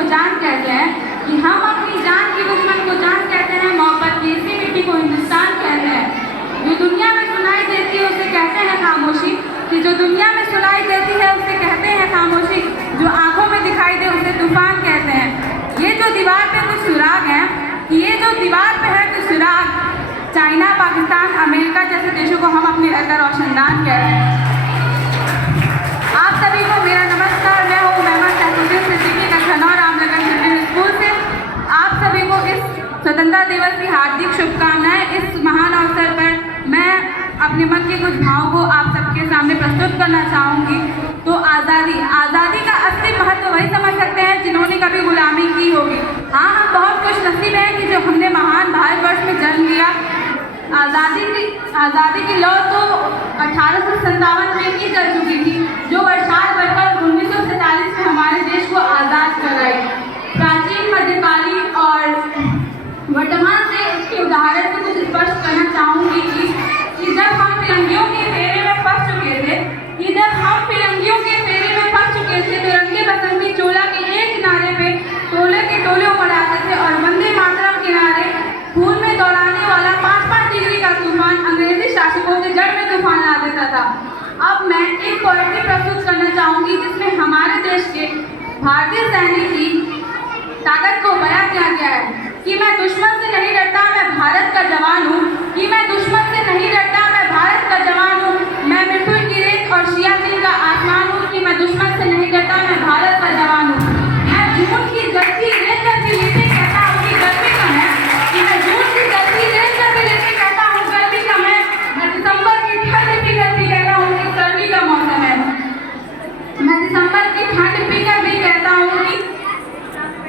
को जान कहते हैं, कि हम अपनी जान की दुश्मन को जान कहते हैं, मोहब्बत की इसी मिट्टी को हिंदुस्तान कहते हैं। जो दुनिया में सुनाई देती है उसे कहते हैं खामोशी, कि जो दुनिया में सुनाई देती है उसे कहते हैं खामोशी, जो आंखों में दिखाई दे उसे तूफान कहते हैं। ये जो दीवार पे कुछ सुराग हैं, कि ये जो दीवार पे है कुछ सुराग, चाइना, पाकिस्तान, अमेरिका जैसे देशों को हम अपने घर का रोशनदान कहते हैं। आप सभी को मेरा नमस्कार। मैं हूँ मेहमान सैफुद्दीन सिद्दीकी कछनौर रामनगर चिल्ड्रन स्कूल से। आप सभी को इस स्वतंत्रता दिवस की हार्दिक शुभकामनाएं। इस महान अवसर पर मैं अपने मन के कुछ भावों को आप सबके सामने प्रस्तुत करना चाहूँगी। तो आज़ादी का असली महत्व वही समझ सकते हैं जिन्होंने कभी गुलामी की होगी। हाँ, हम बहुत खुश नसीब हैं कि जो हमने महान भारतवर्ष में जन्म लिया। आज़ादी की लौ तो 1857 में की जा चुकी थी, जो वर्षात बढ़कर 1947 में हमारे देश को आज़ाद कराई। प्राचीन, मध्यकालीन और वर्तमान से इसके उदाहरण से कुछ स्पष्ट करना चाहूँगी कि जब हम फिरंगियों के फेरे में फंस चुके थे, तो रंगे बसंती चोला के एक किनारे पे टोले के टोले उमड़ आते थे और वंदे मातरम किनारे खून में दौड़ाने वाला 5-5 डिग्री का तूफान अंग्रेजी शासकों के जड़ में तूफान ला देता था। अब मैं एक पोएट्री प्रस्तुत करना चाहूँगी जिसमें हमारे देश के भारतीय सैनिक की ताकत को बयां किया गया है, कि मैं दुश्मन से नहीं डरता, मैं भारत का जवान हूँ, कि मैं दुश्मन से नहीं डरता, मैं भारत का जवान हूँ, मैं मिठुल की रेत और सियाचिन का आसमान हूँ, कि मैं दुश्मन से नहीं डरता, मैं भारत का जवान हूँ। मैं जून की जलती रेत पर भी लेते कहता हूँ कि गर्मी कम है, कि मैं जून की जलती रेत पर भी लेते कहता हूँ गर्मी कम है। मैं दिसंबर की ठंड पीकर भी कहता हूँ कि सर्दी का मौसम है। मैं दिसंबर की ठंड पीकर भी कहता हूँ कि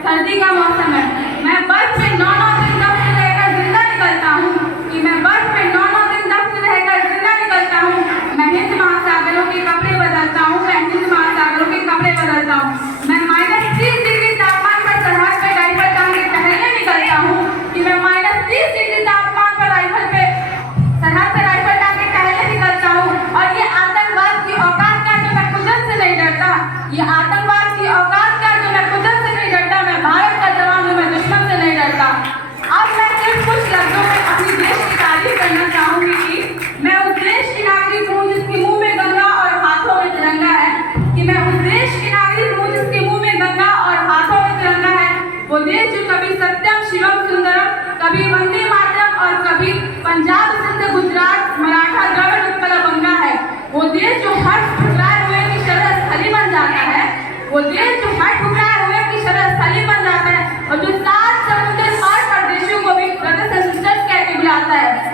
सर्दी का मौसम है। मैं बर्फ में 9-9 दिन दफ्न रहकर जिंदा निकलता हूँ, कि मैं बर्फ में 9-9 दिन दफ्न रहकर जिंदा निकलता हूँ। मैं हिंद महासागरों के कपड़े बदलता हूँ, मैं हिंद महासागरों के कपड़े बदलता हूँ। मैं -30 डिग्री तापमान पर सरहद पे राइफल टांग के टहलने निकलता हूँ, कि मैं -30 डिग्री तापमान पर सरहद पे राइफल टांग के टहलने निकलता हूँ। और ये आतंकवाद की औकात का जो मैं कुदरत से नहीं डरता, ये आतंकवाद की औकात का जो मैं कुदरत से नहीं डरता, मैं भारत का जवान हूँ, मैं दुश्मन से नहीं डरता। अब मैं सिर्फ कुछ लफ्जों में अपनी देश की तारीफ करना चाहूँगी कि मैं उस देश की नागरिक हूँ जिसके मुंह में गंगा और हाथों में तिरंगा है, कि मैं उस देश की नागरिक हूँ जिसके मुंह में गंगा और हाथों में तिरंगा है। वो देश जो कभी सत्यम शिवम सुंदरम, कभी वंदे मातरम और कभी पंजाब, सिंध, गुजरात, मराठा, द्रविड़, उत्कल, बंगा है। वो देश जो हर ठुकराए हुए की शरह स्थली बन जाता है, वो देश जो हर ठुकराए हुए की शरह स्थली बन जाता है, और जो 7 समुद्र पार परदेशियों को भी ब्रदर्स एंड सिस्टर्स कह के बुलाता है।